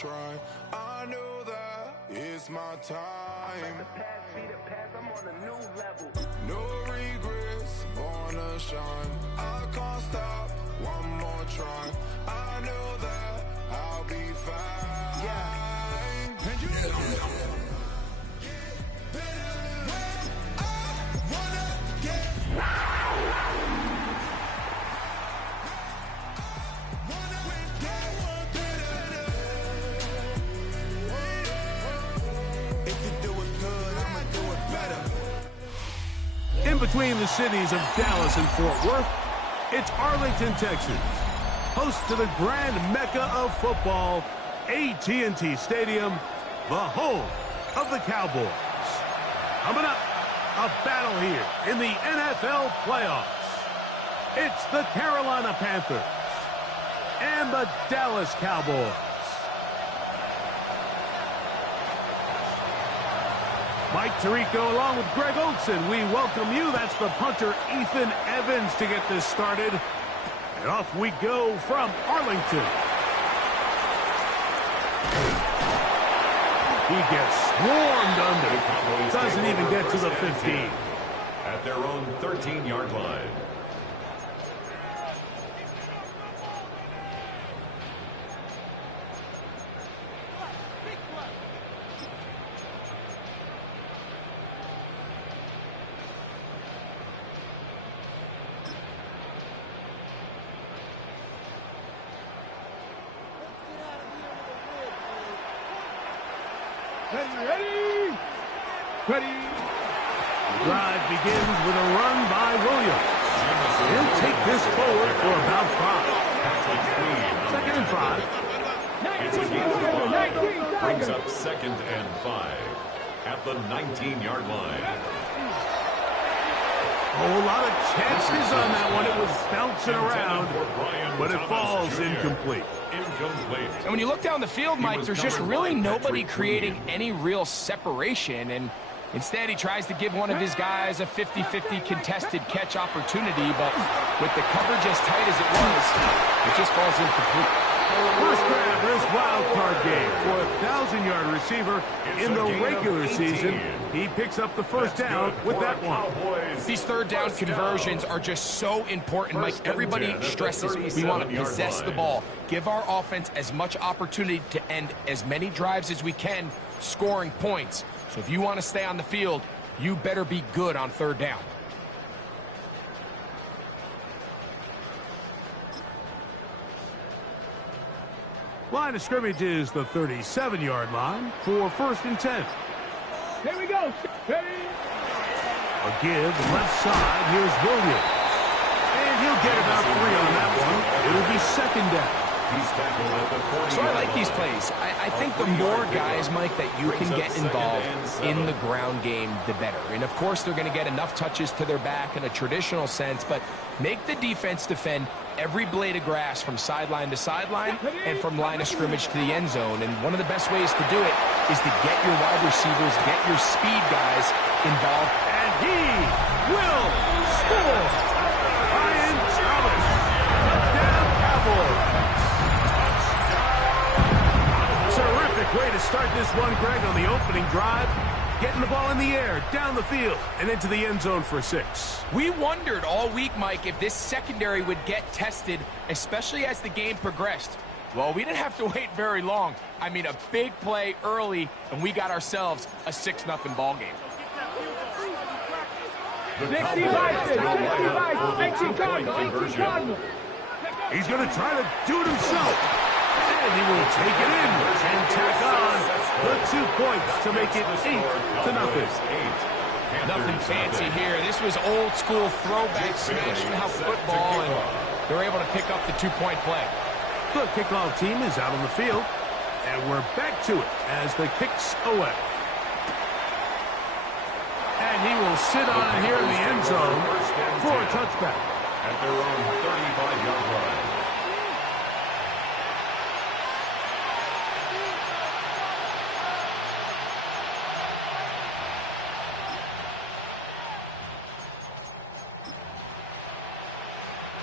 try. I know that it's my time. I'm on a new level. No regrets, born to shine. I can't stop, one more try. I know that I'll be fine. Yeah. And you In between the cities of Dallas and Fort Worth, it's Arlington, Texas, host to the grand mecca of football, AT&T Stadium, the home of the Cowboys. Coming up, a battle here in the NFL playoffs. It's the Carolina Panthers and the Dallas Cowboys. Mike Tirico along with Greg Olson. We welcome you. That's the punter, Ethan Evans, to get this started. And off we go from Arlington. He gets swarmed under. Doesn't even get to the 15. At their own 13-yard line. Ready. The drive begins with a run by Williams. He'll take this forward for about 5. Second and 5. It's a gain. Brings up 2nd and 5 at the 19-yard line. A lot of chances on that one. It was bouncing around, but it falls incomplete. And when you look down the field, Mike, there's just really nobody creating any real separation. And instead, he tries to give one of his guys a 50-50 contested catch opportunity. But with the coverage as tight as it was, it just falls incomplete. First grab this wild card game for a 1,000-yard receiver in the regular season. He picks up the first down with that one. These third down conversions are just so important, Mike. Everybody stresses we want to possess the ball, give our offense as much opportunity to end as many drives as we can, scoring points. So if you want to stay on the field, you better be good on third down. Line of scrimmage is the 37-yard line for 1st and 10. Here we go. Ready. A give left side. Here's Williams. And he'll get about 3 on that one. It'll be 2nd down. So I like these plays. I think the more guys, Mike, that you can get involved in the ground game, the better. And, of course, they're going to get enough touches to their back in a traditional sense, but make the defense defend every blade of grass from sideline to sideline and from line of scrimmage to the end zone. And one of the best ways to do it is to get your wide receivers, get your speed guys involved. And he will score. Ryan Thomas. Touchdown, Cowboys. Terrific way to start this one, Greg, on the opening drive. Getting the ball in the air, down the field, and into the end zone for 6. We wondered all week, Mike, if this secondary would get tested, especially as the game progressed. Well, we didn't have to wait very long. I mean, a big play early, and we got ourselves a 6-0 ball game. 65. He's going to try to do it himself. And he will take it in and tack on the 2 points to make it 8-0. Nothing fancy here. This was old school throwback smash mouth football, and they're able to pick up the 2-point play. The kickoff team is out on the field, and we're back to it as the kick's away. And he will sit on it here in the end zone for a touchback. At their own 35-yard line.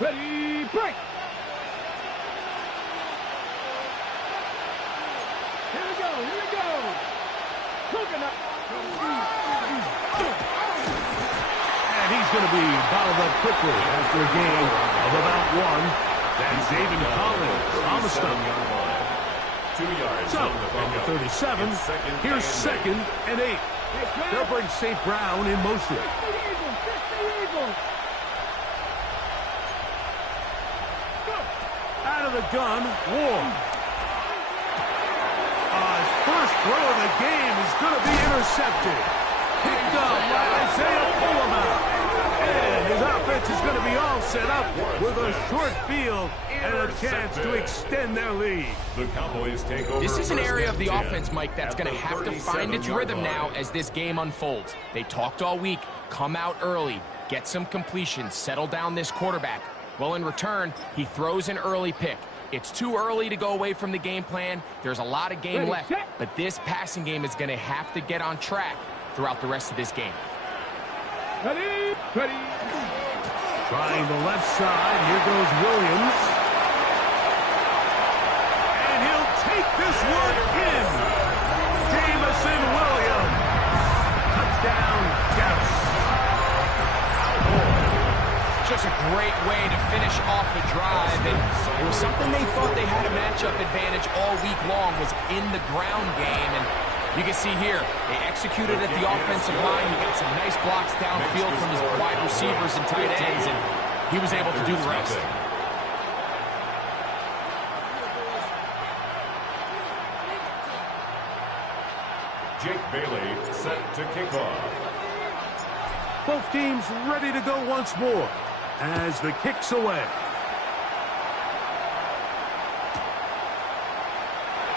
Ready, break. Here we go. Coconut. And he's going to be bottled up quickly after a gain of about 1. That's David Collins on the stop. 2 yards. So, from the 37, here's 2nd and 8. They'll bring St. Brown in motion. Out of the gun, Ward. His first throw of the game is going to be intercepted. Picked up by Isaiah Pullman. And his offense is going to be all set up with a short field and a chance to extend their lead. The Cowboys take over. This is an area of the offense, Mike, that's going to have to find its rhythm now as this game unfolds. They talked all week, come out early, get some completions, settle down this quarterback. Well, in return, he throws an early pick. It's too early to go away from the game plan. There's a lot of game left, but this passing game is going to have to get on track throughout the rest of this game. Ready? Trying the left side. Here goes Williams. And he'll take this one in. Jamison Williams. Touchdown, Dallas. Just a great way to finish off the drive, and it was something they thought they had a matchup advantage all week long, was in the ground game, and you can see here, they executed at the offensive line. He got some nice blocks downfield from his wide receivers and tight ends, and he was able to do the rest. Jake Bailey set to kick off. Both teams ready to go once more as the kick's away.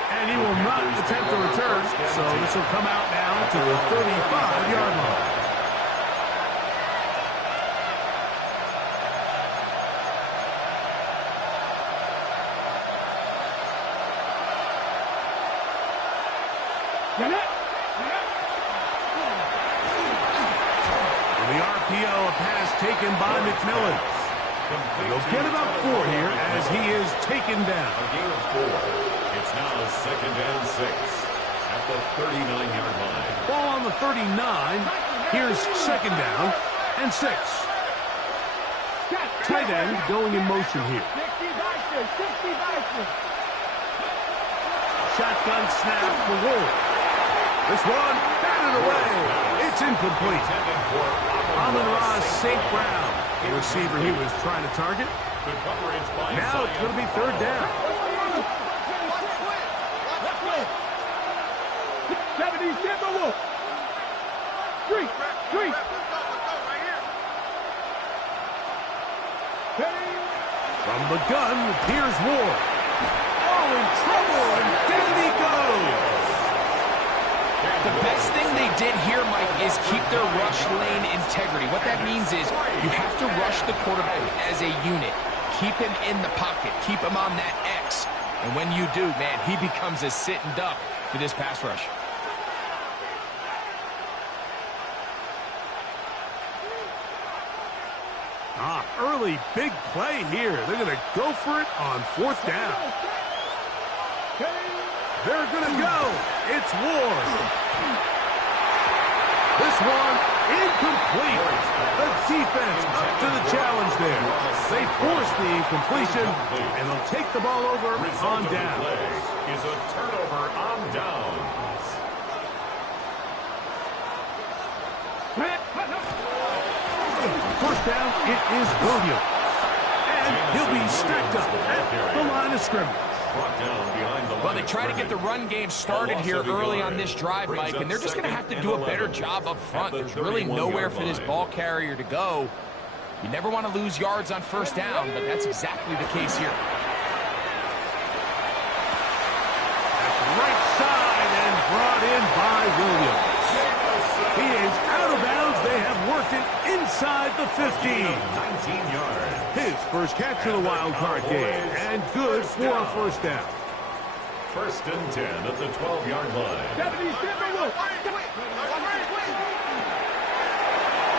And he will not attempt to return, so this will come out now to the 35-yard line. The RPO, a pass taken by McMillan. They'll get about 4 here as he is taken down. A gain of 4. It's now 2nd and 6 at the 39-yard line. Ball on the 39. Here's 2nd down and 6. Tight end going in motion here. Shotgun snap for Ward. This one batted away. It's incomplete. Amon-Ra St. Brown, the receiver he was trying to target. Now it's going to be 3rd down. 70, Three. From the gun, here's Ward. Oh, in trouble, and down he goes. The best thing they did here, Mike, is keep their rush lane integrity. What that means is you have to rush the quarterback as a unit. Keep him in the pocket. Keep him on that X. And when you do, man, he becomes a sitting duck for this pass rush. Early big play here. They're going to go for it on 4th down. They're going to go. It's Ward. This one incomplete. The defense up to the challenge there. They force the incompletion, and they'll take the ball over on down. Is a turnover on downs. First down, it is Williams. And he'll be stacked up at the line of scrimmage. Well, they try to get the run game started here early on this drive, Mike, and they're just going to have to do a better job up front. There's really nowhere for this ball carrier to go. You never want to lose yards on 1st down, but that's exactly the case here. That's right side and brought in by Williams. He is out of bounds. They have worked it inside the 15. 19 yards. His first catch of the wild card game, and good for a 1st down. 1st and 10 at the 12-yard line.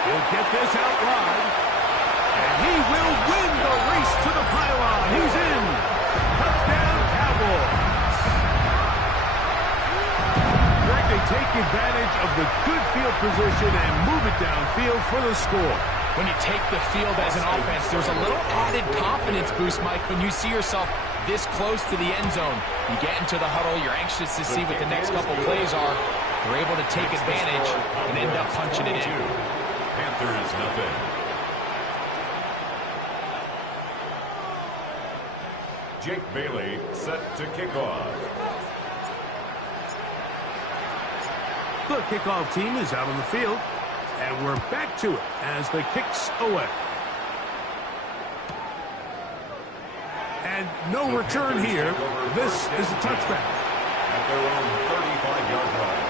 He'll get this out wide, and he will win the race to the pylon. He's in. Touchdown, Cowboys. advantage of the good field position and move it downfield for the score. When you take the field as an offense, there's a little added confidence boost, Mike, when you see yourself this close to the end zone. You get into the huddle, you're anxious to see what the next couple plays are. You're able to take advantage and end up punching it in. Panthers nothing. Jake Bailey set to kick off. The kickoff team is out on the field, and we're back to it as the kick's away. And no return here. This is a touchback. At their own 35-yard line.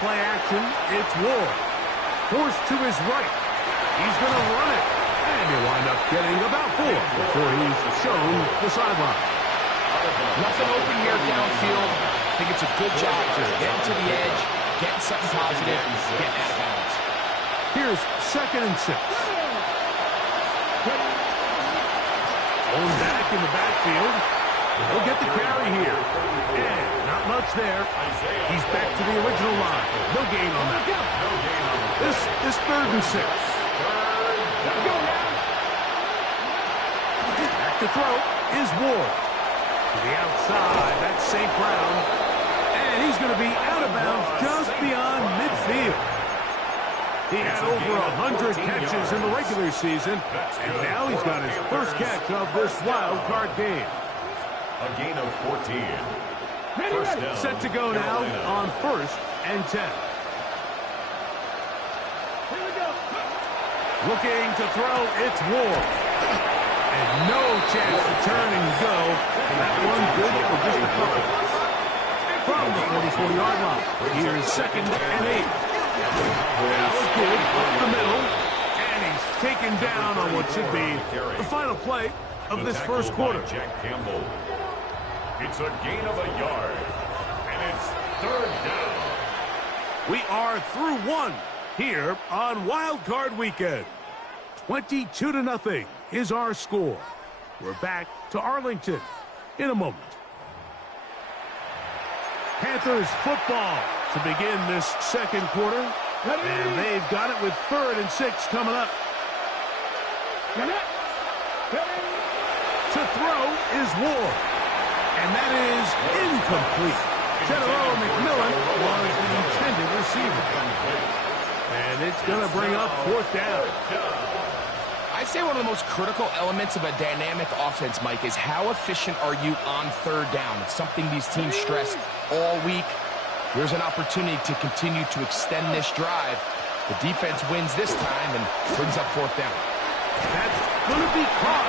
Play action, it's Ward. Forced to his right. He's going to run it. And he'll wind up getting about 4 before he's shown the sideline. Nothing open here downfield. I think it's a good job just getting to the edge, getting something positive, getting out of bounds. Here's 2nd and 6. Going back in the backfield. He'll get the carry here. And not much there. He's back to the original line. No gain on that. This is 3rd and 6. Back to throw is Ward. To the outside, that's St. Brown. And he's going to be out of bounds just beyond midfield. He had over 100 catches in the regular season, and now he's got his first catch of this wild card game. A gain of 14. First down. Set to go now on 1st and 10. Here we go. Looking to throw, it's Ward. And no chance to turn and go. That one good for just a couple. From the 44-yard line, here's 2nd and 8. Now a give up the middle. And he's taken down on what should be the final play of this first quarter. Jack Campbell. It's a gain of a yard, and it's 3rd down. We are through 1 here on Wild Card Weekend. 22-0 is our score. We're back to Arlington in a moment. Panthers football to begin this second quarter. And they've got it with 3rd and 6 coming up. To throw is Ward. And that is incomplete. General McMillan was the intended receiver. And it's going to bring up 4th down. I'd say one of the most critical elements of a dynamic offense, Mike, is how efficient are you on 3rd down. It's something these teams stress all week. There's an opportunity to continue to extend this drive. The defense wins this time and brings up 4th down. That's going to be caught.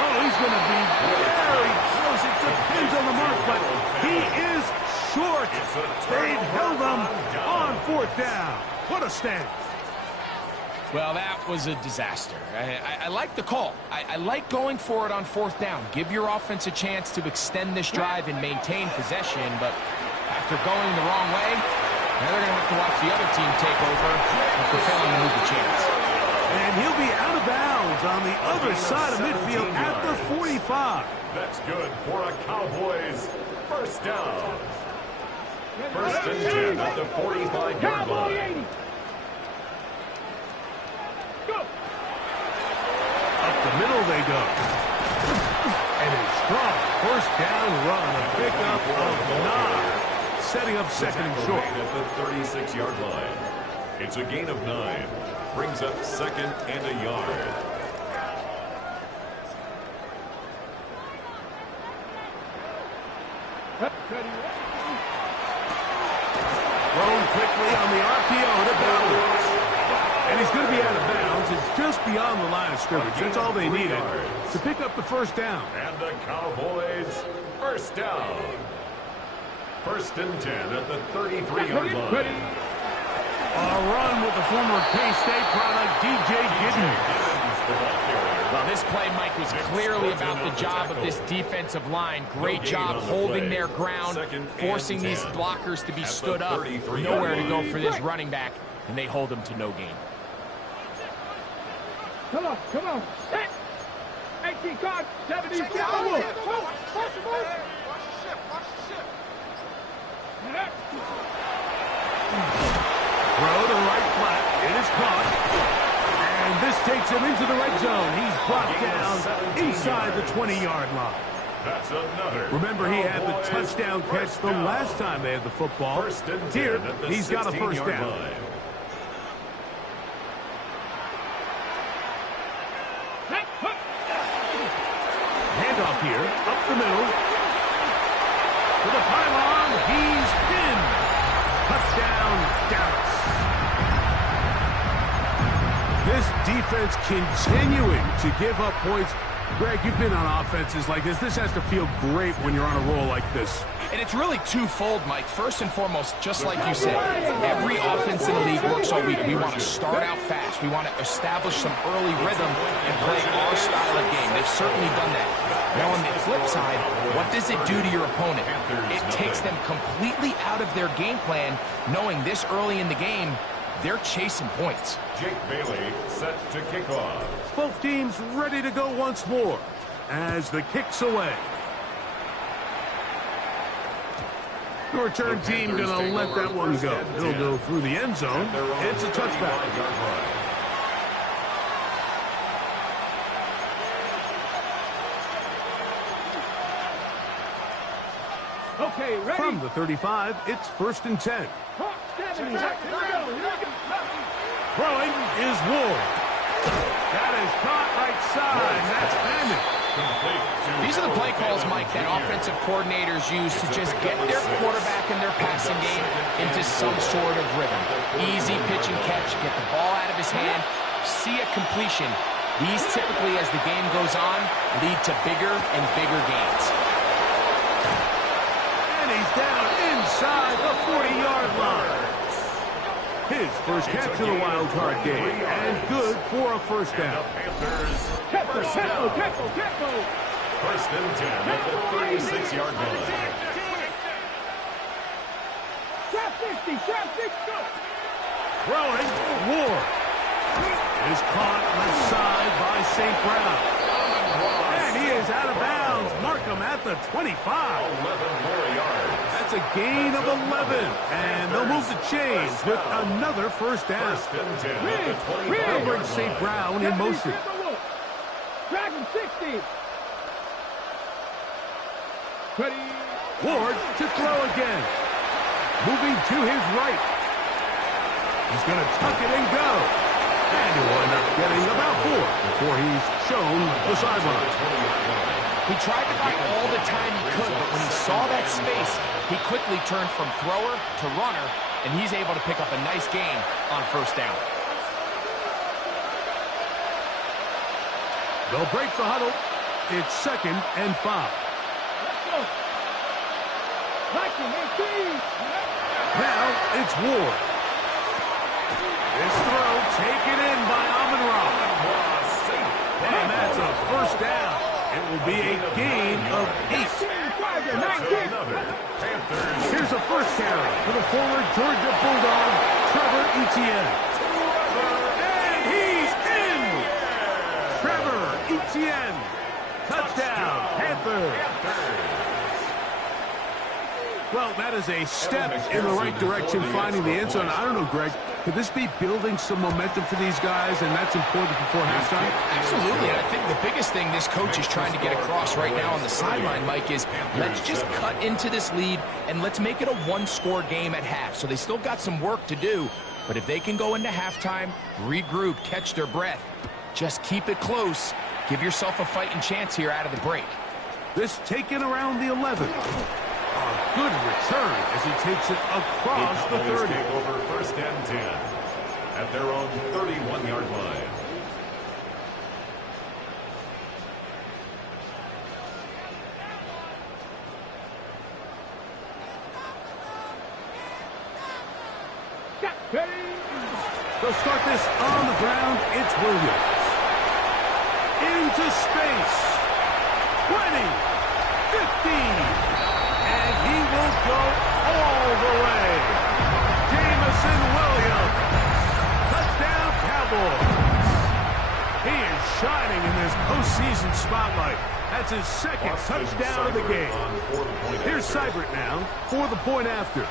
Oh, he's going to be very close. It depends on the mark, but he is short. They've held him on 4th down. What a stand. Well, that was a disaster. I like the call. I like going for it on 4th down. Give your offense a chance to extend this drive and maintain possession, but after going the wrong way, now they're going to have to watch the other team take over after failing to move the chance. And he'll be out of bounds on the other side of midfield at the 45. That's good for a Cowboys first down. 1st and 10 at the 45-yard line. Up the middle they go. And a strong 1st down run, a pickup of 9, setting up 2nd and short. At the 36-yard line. It's a gain of 9. Brings up 2nd and a yard. Thrown quickly on the RPO to Bowers. And he's going to be out of bounds. It's just beyond the line of scrimmage. That's all they needed to pick up the 1st down. And the Cowboys first down. 1st and 10 at the 33-yard line. A run with the former K-State product, DJ Giddens. The ball carrier Well, this play, Mike, was clearly about the job of this defensive line. Great job holding their ground, forcing these blockers to be stood up. Nowhere to go for this running back, and they hold him to no gain. Come on, come on. 18 cards, 70 Throw to right flat. It is caught. And this takes him into the red zone. He's brought down inside the 20-yard line. That's another. Remember, he had the touchdown catch the last time they had the football. Here, he's got a first down. Handoff here, up the middle. To the pylon, he's in. Touchdown, Dallas. This defense continuing to give up points. Greg, you've been on offenses like this. This has to feel great when you're on a roll like this. And it's really twofold, Mike. First and foremost, just like you said, every offense in the league works all week. We want to start out fast. We want to establish some early rhythm and play our style of game. They've certainly done that. Now, on the flip side, what does it do to your opponent? It takes them completely out of their game plan, knowing this early in the game, they're chasing points. Jake Bailey set to kick off. Both teams ready to go once more as the kick's away. The return team going to let that one go. It'll go through the end zone. It's a touchback. Okay, ready? From the 35, it's 1st and 10. Throwing is Ward. That is caught right side. That's Hammond. These are the play calls, Mike, that offensive coordinators use to just get their quarterback and their passing game into some sort of rhythm. Easy pitch and catch, get the ball out of his hand, see a completion. These typically, as the game goes on, lead to bigger and bigger gains. And he's down inside the 40-yard line. His first catch of the wild card game, and good for a first down. Tempo. 1st and 10 at the 36-yard line. Trap 60, go! Throwing, Ward is caught left side by St. Brown. And he is out of bounds. Mark him at the 25. 11 more yards. That's a gain of 11. And they'll move the chains with another first down. 1st and 10 at the 25. They'll bring St. Brown in motion. Dragon 60. Ready. Ward to throw again. Moving to his right. He's going to tuck it and go. And he'll end up getting about 4 before he's shown the sideline. He tried to buy all the time he could, but when he saw that space, he quickly turned from thrower to runner, and he's able to pick up a nice gain on first down. They'll break the huddle. It's 2nd and 5. Let's go. 19, 18. Now it's Ward. This throw taken in by Amon-Ra. And that's a first down. It will be a gain of 8. Here's a first carry for the former Georgia Bulldog, Trevor Etienne. And he's in! Trevor Etienne. Touchdown, Panthers. Well, that is a step in the right direction, finding the end zone. I don't know, Greg, could this be building some momentum for these guys, and that's important before halftime? Absolutely, and I think the biggest thing this coach is trying to get across right now on the sideline, Mike, is let's just cut into this lead, and let's make it a one-score game at half. So they still got some work to do, but if they can go into halftime, regroup, catch their breath, just keep it close, give yourself a fighting chance here out of the break. This taken around the 11. A good return as he takes it across the 30. Take over 1st and 10 at their own 31-yard line. They'll start this on the ground. It's Williams. into space. 20, 15, and he will go all the way. Jameson Williams. Touchdown, Cowboys. He is shining in this postseason spotlight. That's his second touchdown of the game. Here's Seibert now for the point after.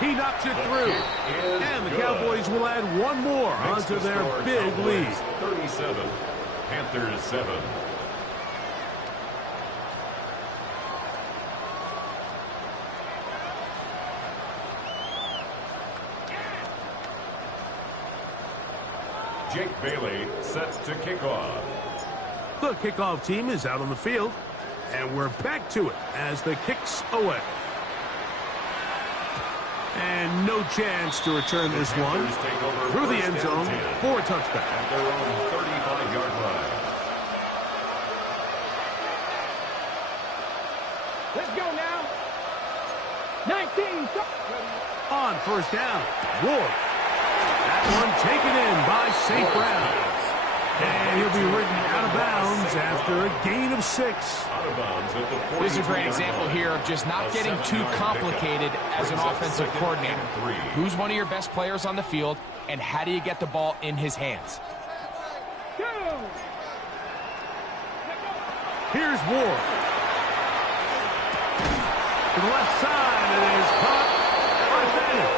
He knocks it through. And the Cowboys will add one more onto their big lead. 37, Panthers 7. Jake Bailey sets to kick off. The kickoff team is out on the field, and we're back to it as the kick's away. And no chance to return this one through the end zone for a touchback. At their own 35-yard line. Let's go now. 19. On first down, Ward. That one taken in by St. Brown. And he'll be ridden out of bounds after a gain of 6. This is a great example here of just not getting too complicated as an offensive coordinator. Who's one of your best players on the field, and how do you get the ball in his hands? Here's Ward. To the left side, and it is caught by Bennett.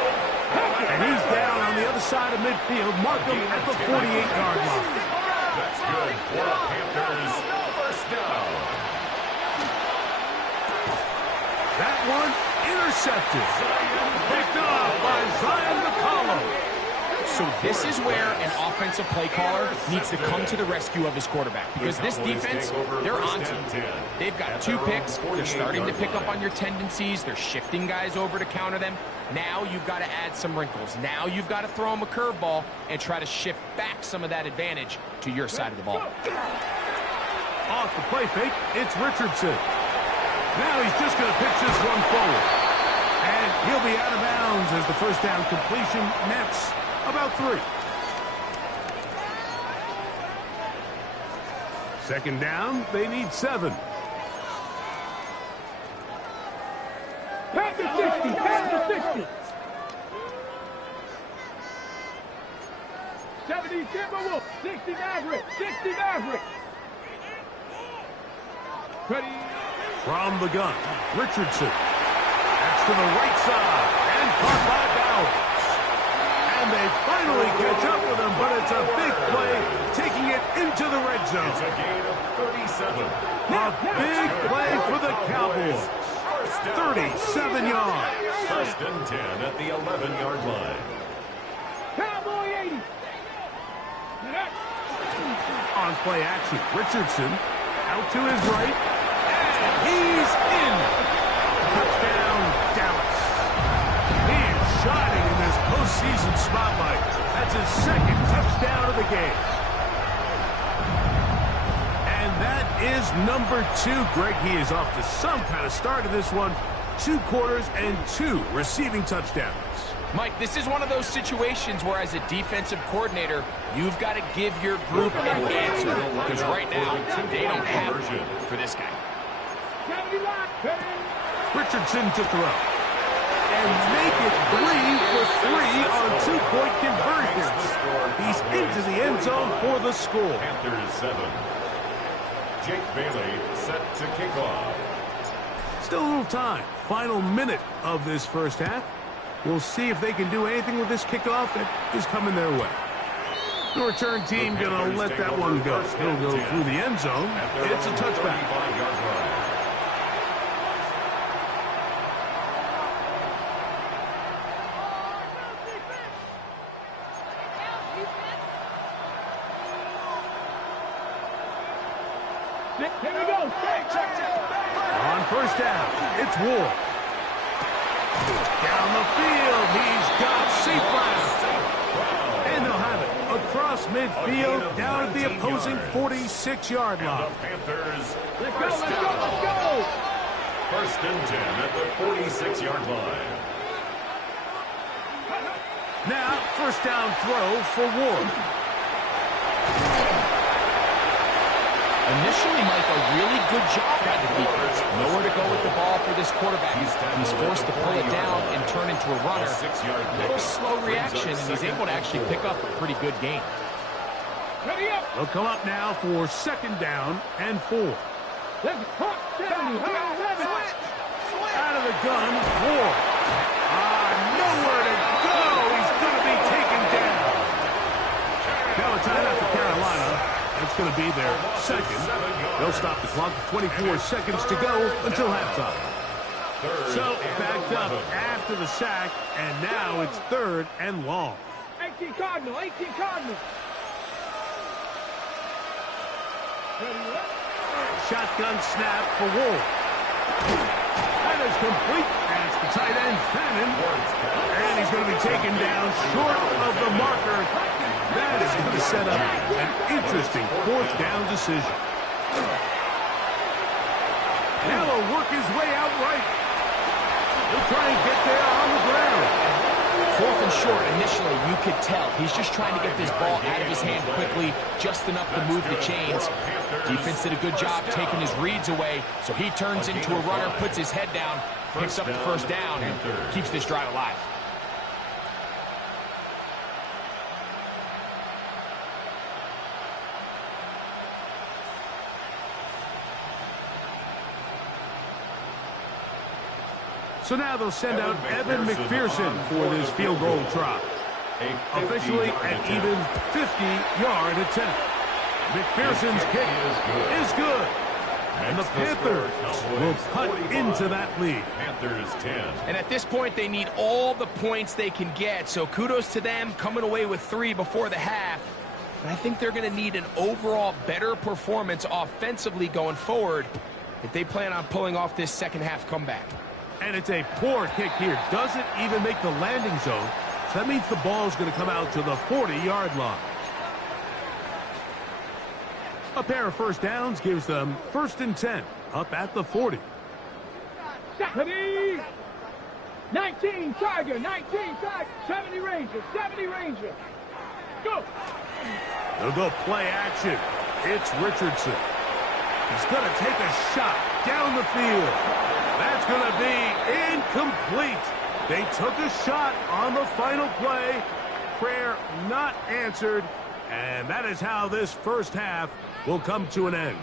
And he's down on the other side of midfield. Mark him at the 48-yard line. That's good for the Panthers. First down. That one intercepted. Picked off by Zion McCollum. So this is where an offensive play caller needs to come to the rescue of his quarterback, because this defense, they're on to you. They've got 2 picks. They're starting to pick up on your tendencies. They're shifting guys over to counter them. Now you've got to add some wrinkles. Now you've got to throw them a curveball and try to shift back some of that advantage to your side of the ball. Off the play fake, it's Richardson. Now he's just going to pitch this one forward. And he'll be out of bounds as the first down completion nets about 3. Second down, they need 7. Panthers 60. Panthers 60. 70 Timberwolves. 60 Maverick. 60 Maverick. Ready. From the gun, Richardson. That's to the right side. And caught by Bowers. And they finally catch up with him, but it's a big play, taking it into the red zone. It's a gain of 37. A big play for the Cowboys. 37 yards. First and 10 at the 11-yard line. Cowboy 80. On play action, Richardson out to his right. And he's in. Touchdown, Dallas. He is shining in this postseason spotlight. That's his second touchdown of the game. And that is number 2. Greg, he is off to some kind of start in this one. 2 quarters and 2 receiving touchdowns. Mike, this is one of those situations where as a defensive coordinator, you've got to give your group an answer, because right now, they don't have one for this guy. Richardson to throw. And make it 3 for 3 on 2-point conversions. He's into the end zone for the score. Panthers 7. Jake Bailey set to kick off. Still a little time. Final minute of this first half. We'll see if they can do anything with this kickoff that is coming their way. The return team going to let that one go. He'll go through the end zone. It's a touchback. Here we go. On first down, it's Ward. Down the field, he's got St. Brown. And they'll have it across midfield, down at the opposing 46-yard line. The Panthers, Let's go, let's go, let's go. first and 10 at the 46-yard line. Now, first down throw for Ward. Initially, Mike, a really good job by the defense. Nowhere to go with the ball for this quarterback. He's forced to pull it down and turn into a runner. A little slow reaction, and he's able to actually pick up a pretty good game. They'll come up now for 2nd down and 4. Out of the gun, Ward. Nowhere to go. He's going to be taken down. Now a timeout for Carolina. That's going to be their 2nd. They'll stop the clock with 24 seconds to go until halftime. So backed up after the sack, and now it's 3rd and long. 18 Cardinal, 18 Cardinal. Shotgun snap for Ward. That is complete. And it's the tight end, Fannin. And he's going to be taken down short of the marker. That is going to set up an interesting 4th down decision. Now he'll work his way out right. He'll try and get there on the ground. 4th and short, initially, you could tell. He's just trying to get this ball out of his hand quickly, just enough to move the chains. Defense did a good job taking his reads away, so he turns into a runner, puts his head down, picks up the 1st down, and keeps this drive alive. So now they'll send out Evan McPherson for this field goal try. Officially an even 50-yard attempt. McPherson's kick is good. And the Panthers will cut into that lead. Panthers 10. And at this point, they need all the points they can get. So kudos to them coming away with 3 before the half. But I think they're going to need an overall better performance offensively going forward if they plan on pulling off this second half comeback. And it's a poor kick here. Doesn't even make the landing zone. So that means the ball is going to come out to the 40-yard line. A pair of 1st downs gives them 1st and 10 up at the 40. 19 Tiger, 19 Tiger, 70 Ranger, 70 Ranger. Go! They'll go play action. It's Richardson. He's going to take a shot down the field. That's going to be incomplete. They took a shot on the final play. Prayer not answered. And that is how this 1st half will come to an end.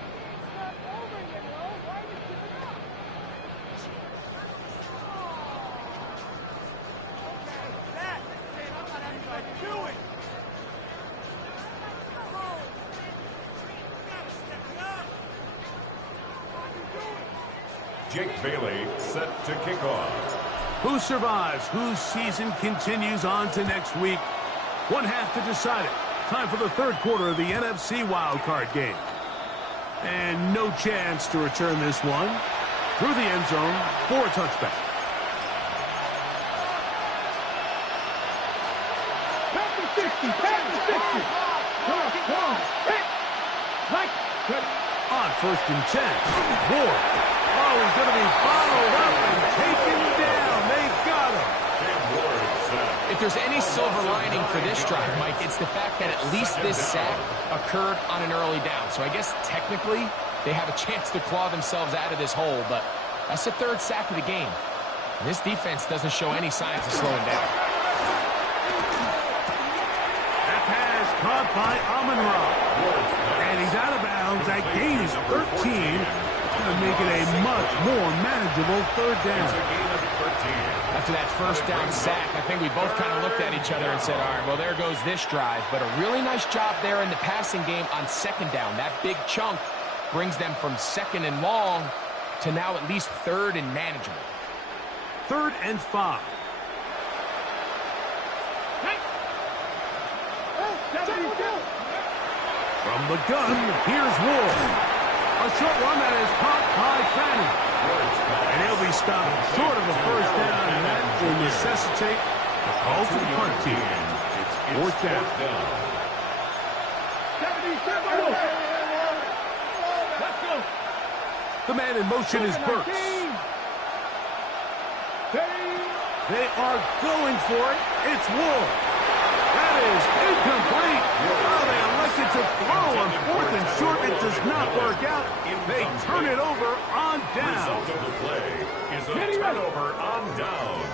Jake Bailey set to kick off. Who survives? Whose season continues on to next week? 1 half to decide it. Time for the 3rd quarter of the NFC wildcard game. And no chance to return this one. Through the end zone for a touchback. Panther 60, Panther 60. Come on, hit. Like, On 1st and 10, Ward. Oh, he's going to be followed up and taken down. They've got him. If there's any silver lining for this drive, Mike, it's the fact that at least this sack occurred on an early down. So I guess technically they have a chance to claw themselves out of this hole, but that's the 3rd sack of the game. This defense doesn't show any signs of slowing down. That pass caught by Amon-Ra. And he's out of bounds. That gain is 13. To make it a much more manageable 3rd down. After that 1st down sack, I think we both kind of looked at each other and said, all right, well, there goes this drive. But a really nice job there in the passing game on 2nd down. That big chunk brings them from 2nd and long to now at least 3rd and manageable. 3rd and 5. From the gun, here's Ward. A short one that is caught by Fannin. And he'll be stopped short of a 1st down, and that will necessitate a call to the punt team. It's 4th down. 77. Let's go. The man in motion is Burks. They are going for it. It's Ward. That is incomplete. Oh, they elect it to throw on 4th and short. It does not work out. They turn it over on down. Result of the play is a turnover on downs.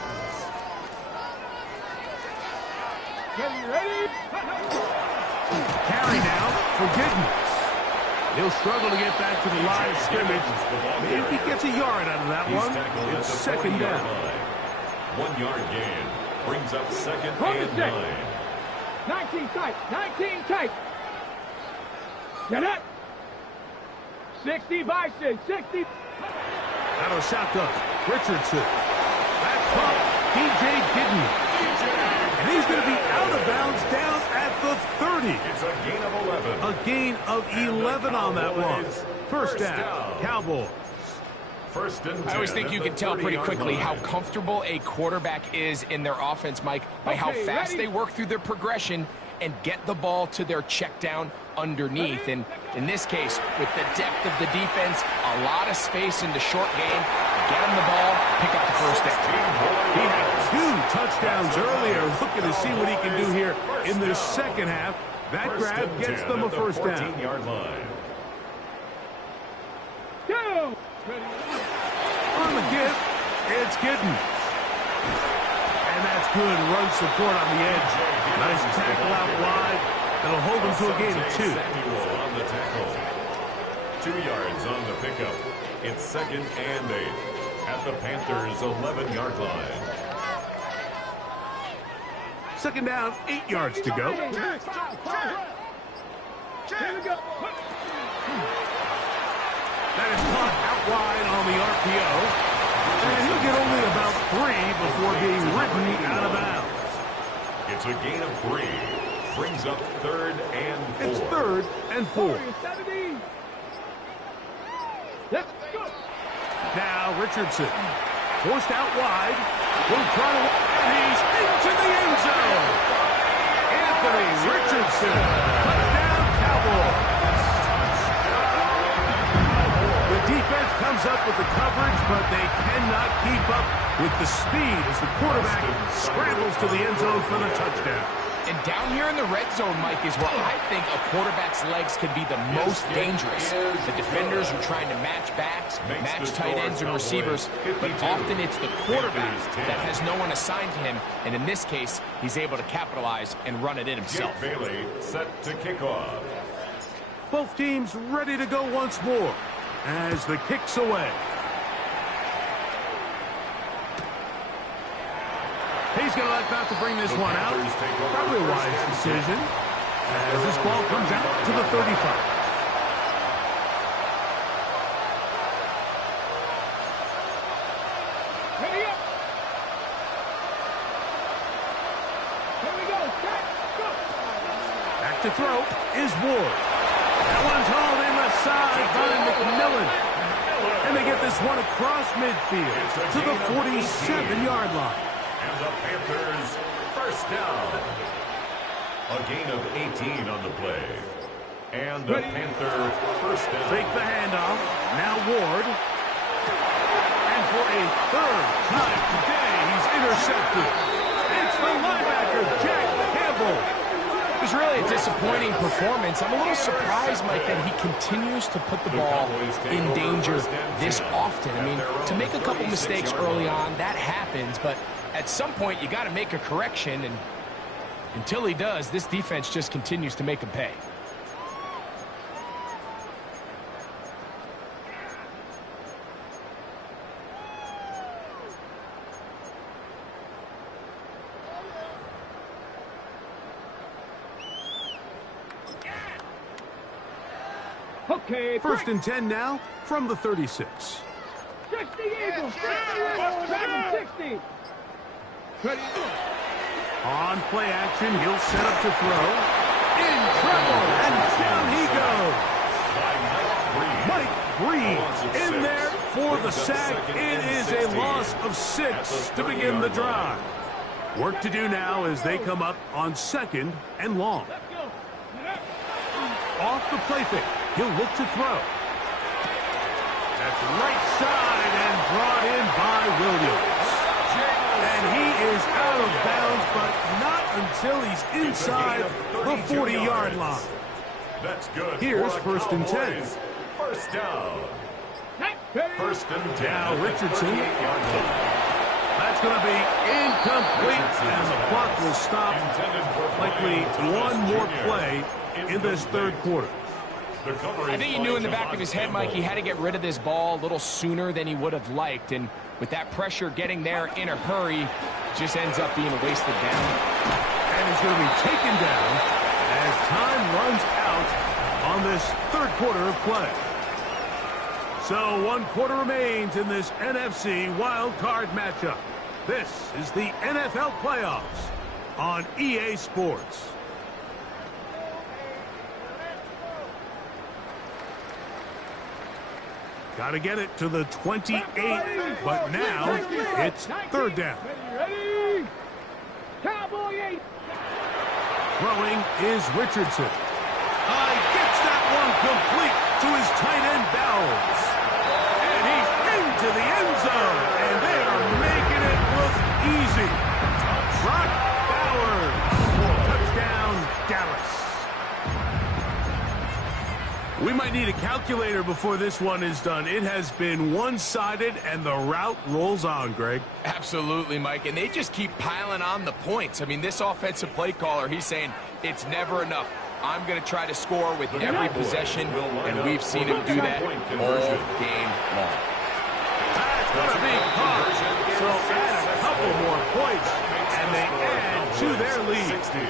Getting ready. Carry now for Giddens. He'll struggle to get back to the line of scrimmage. Maybe he gets a yard out of that one. It's second down. 1 yard gain brings up second and 9. 19 tight. 19 tight. Get it. 60 by 6. 60. Out of shotgun. Richardson. That's caught. DJ Giddens. And he's going to be out of bounds down at the 30. It's a gain of 11. A gain of 11 on that one. First down. Cowboys. First and 10. I always think you can tell pretty quickly how comfortable a quarterback is in their offense, Mike, by how fast they work through their progression and get the ball to their check down underneath. And in this case, with the depth of the defense, a lot of space in the short game, get him the ball, pick up the first down. He had 2 touchdowns earlier. Looking to see what he can do here in the second half. That grab gets them a first down. 14-yard line. Go. On the give, it's Giddens. And that's good run support on the edge. Nice tackle out wide. That'll hold him to a gain of 2. Samuel on the tackle. 2 yards on the pickup. It's second and 8 at the Panthers' 11-yard line. Second down, 8 yards to go. Here we go. That is caught out wide on the RPO. And he'll get only about 3 before being ridden out of bounds. It's a gain of 3. Brings up third and 4. It's third and 4. 70. Let's go. Now Richardson, forced out wide. Will try to, and he's into the end zone. Anthony Richardson, touchdown Cowboys. The defense comes up with the coverage, but they cannot keep up with the speed as the quarterback scrambles to the end zone for the touchdown. And down here in the red zone, Mike, is where I think a quarterback's legs could be the most dangerous. The defenders are trying to match backs, match tight ends and receivers, but often it's the quarterback that has no one assigned to him, and in this case, he's able to capitalize and run it in himself. Bailey set to kick off. Both teams ready to go once more as the kick's away. He's going to elect not to bring this one out. Probably a wise decision as this ball comes out to the 35. Ready up. Here we go. Set. Go. Back to throw is Ward. That one's hauled in the side by McMillan. And they get this one across midfield to the 47-yard line. And the Panthers first down. A gain of 18 on the play. And the Panther first down. Fake the handoff. Now Ward. And for a third time today, he's intercepted. It's the linebacker, Jack Campbell. It was really a disappointing performance. I'm a little surprised, Mike, that he continues to put the ball in danger this often. I mean, to make a couple mistakes early on, that happens, but at some point, you got to make a correction, and until he does, this defense just continues to make him pay. Okay. First and 10 now from the 36. 60 Eagles. 60. Ready. On play action, he'll set up to throw. In trouble, and down he goes. Mike Breed in there for the sack. It is a loss of 6 to begin the drive. Work to do now as they come up on second and long. Off the play fake, he'll look to throw. That's right side and brought in by Williams. And he is out of bounds, but not until he's inside the 40-yard line. That's good. Here's first and 10. First down. First and 10. Now Richardson. That's going to be incomplete, and the clock will stop. Likely one more play in this third quarter. I think he knew in the back of his head, Mike, he had to get rid of this ball a little sooner than he would have liked. And with that pressure getting there in a hurry, just ends up being a wasted down. And he's going to be taken down as time runs out on this third quarter of play. So 1 quarter remains in this NFC wild card matchup. This is the NFL playoffs on EA Sports. Got to get it to the 28, but now it's third down. Ready? Cowboy 8. Throwing is Richardson. Gets that one complete to his tight end Bowers. And he's into the end zone, and they are making it look easy. Brock Bowers. Touchdown, Dallas. We might need a calculator before this one is done. It has been one-sided, and the route rolls on, Greg. Absolutely, Mike, and they just keep piling on the points. I mean, this offensive play caller, he's saying it's never enough. I'm going to try to score with every possession, and we've seen him do that all game long. That's going to be caught. So add a couple more points, and they add to their lead. 60.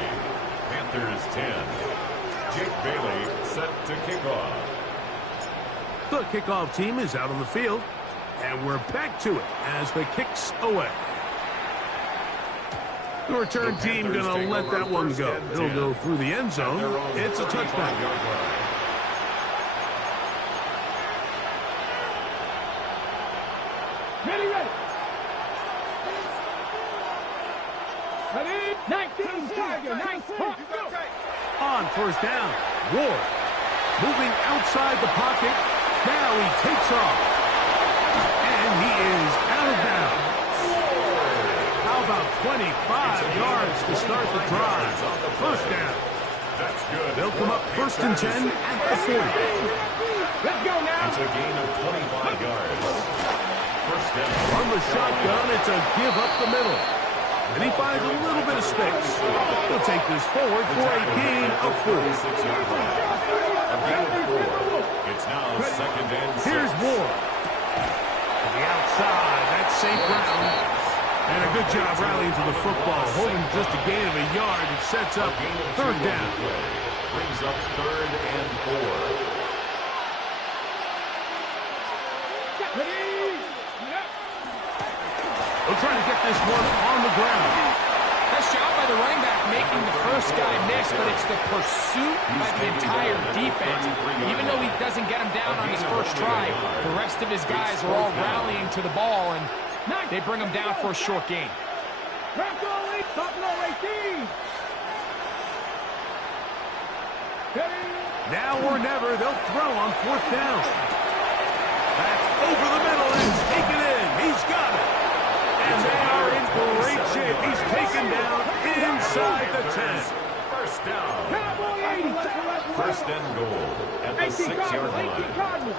Panthers 10. Jake Bailey set to kick off. The kickoff team is out on the field, and we're back to it as the kick's away. The return team going to let that one go. It'll go through the end zone. It's a touchback. Ready. Ready? 19 Tiger, 19. On first down, Ward moving outside the pocket. Now he takes off. And he is out of bounds. How about 25 yards to start the drive? First down. That's good. They'll come up first and 10 at the 40. Let's go now. It's a gain of 25 yards. First down. From the shotgun, it's a give up the middle. And he finds a little bit of space. He'll take this forward for a gain of 4. 46-yard line. A gain of 4. It's now second and 6. Here's Ward. To the outside. That's St. Brown. And a good job rallying to the football. Holding just a gain of a yard. It sets up third down. Brings up third and 4. They'll try to get this one on the ground. Nice job by the running back making the first guy miss, but it's the pursuit by the entire defense. Even though he doesn't get him down on his first try, the rest of his guys are all rallying to the ball, and they bring him down for a short gain. Now or never, they'll throw on fourth down. That's over the middle, and it's taken in. He's got it. And they are in great shape. He's taken down inside the 10. First down. First and goal at the 6-yard line.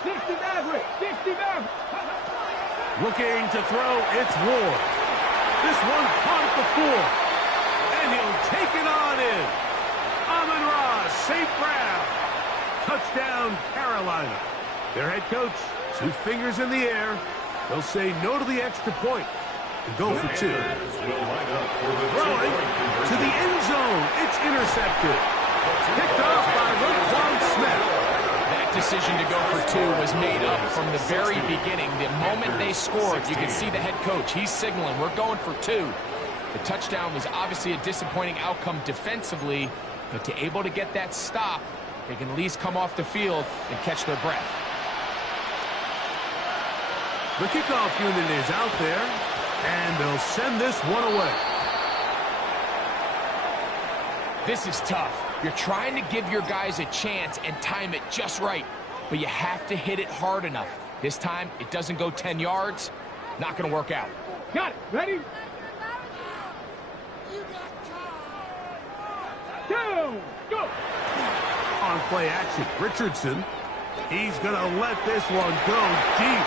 60 Maverick. Looking to throw, it's Ward. This one caught at the 4. And he'll take it on in. Amon-Ra, St. Brown. Touchdown, Carolina. Their head coach, 2 fingers in the air. They'll say no to the extra point and go for 2. Throwing to the end zone. It's intercepted. Picked off by Roquan Smith. That decision to go for 2 was made up from the very beginning. The moment they scored, you could see the head coach. He's signaling, we're going for 2. The touchdown was obviously a disappointing outcome defensively, but to able to get that stop, they can at least come off the field and catch their breath. The kickoff unit is out there, and they'll send this one away. This is tough. You're trying to give your guys a chance and time it just right, but you have to hit it hard enough. This time, it doesn't go 10 yards. Not going to work out. Got it. Ready? 2. Go. On play action, Richardson. He's going to let this one go deep.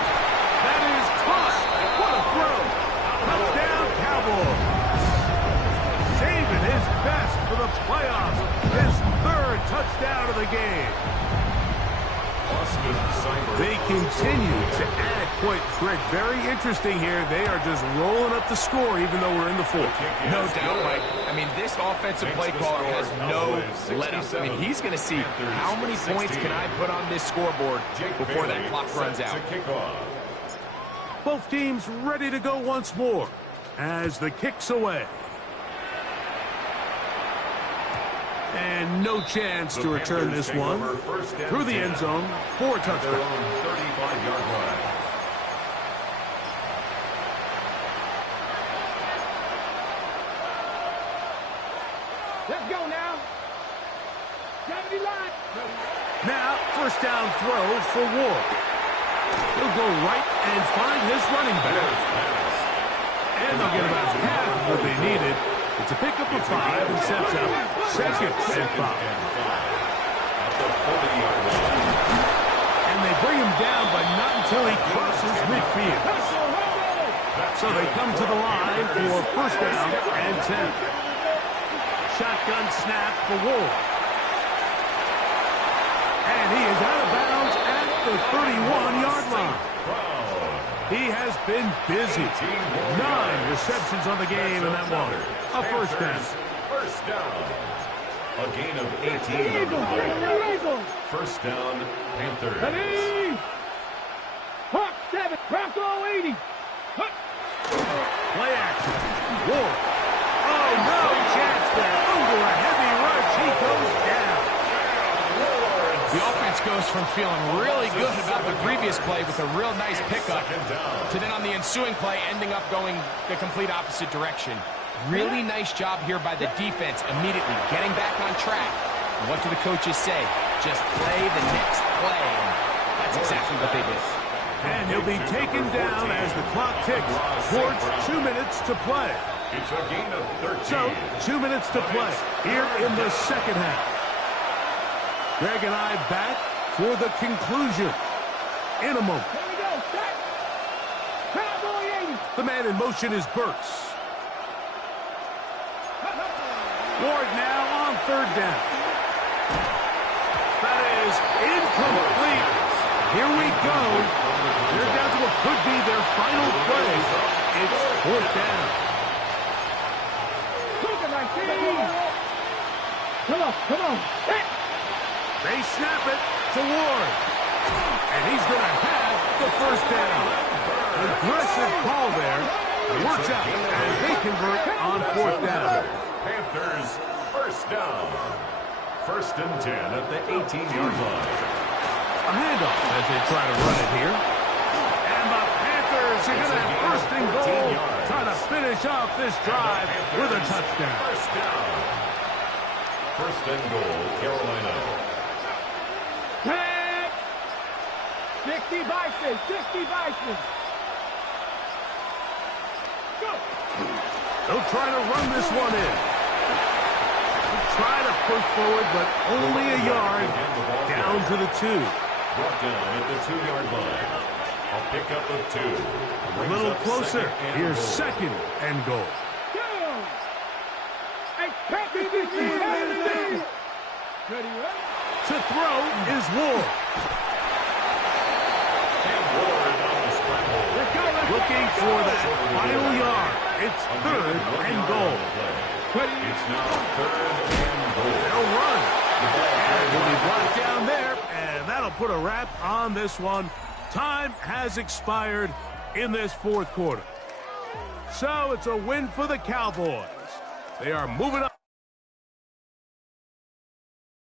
That is caught. What a throw. Touchdown, Cowboys. Saving his best for the playoffs. His third touchdown of the game. They continue to add points. Greg, very interesting here. They are just rolling up the score even though we're in the fourth. No doubt, Mike. I mean, this offensive play caller has no let-up. I mean, he's going to see how many points can I put on this scoreboard before that clock runs out. Both teams ready to go once more as the kick's away. And no chance to return this one through the end zone for a touchdown. 35-yard line. Let's go now. Gotta be live. Now, first down throw for Ward. He'll go right and find his running back. And they'll get about half of what they needed. It's a pickup of 5 and sets up second and 5. And they bring him down, but not until he crosses midfield. So they come to the line for first down and 10. Shotgun snap for Ward. And he is out of bounds at the 31-yard line. He has been busy. 9 receptions on the game, and that one a first down. First down. A gain of 18 on the play. First down, Panthers. Ready. Hawk 7. Bronco 80. Play action. Ward. Oh, no chance there. Under a heavy rush, he goes down. The offense goes from feeling really good about the previous play with a real nice pickup to then on the ensuing play ending up going the complete opposite direction. Really nice job here by the defense immediately getting back on track. What do the coaches say? Just play the next play. And that's exactly what they did. And he'll be taken down as the clock ticks towards 2 minutes to play. It's a gain of 13. So, 2 minutes to play here in the second half. Greg and I back for the conclusion in a moment. Here we go. Set. Cowboy 80. The man in motion is Burks. Ward now on third down. That is incomplete. Here we go. They're down to what could be their final play. It's fourth down. Come on. Set. They snap it to Ward. And he's going to have the first down. Aggressive call there. It works out as they convert on fourth down. Panthers first down. First and 10 at the 18-yard line. A handoff as they try to run it here. And the Panthers are going to have first and goal. Trying to finish off this drive with a touchdown. First down. First and goal, Carolina. 60 Bison. 60 Bison. Go. They'll try to run this one in. They'll try to push forward, but only a yard down to the 2. Brought down at the 2-yard line. A pickup of 2. A little closer. Here's second and goal. Go. Ready. To throw is Ward. Looking for that final yard. It's third and goal. It's now third and goal. They'll run. And will be brought down there, and that'll put a wrap on this one. Time has expired in this fourth quarter. So it's a win for the Cowboys. They are moving up.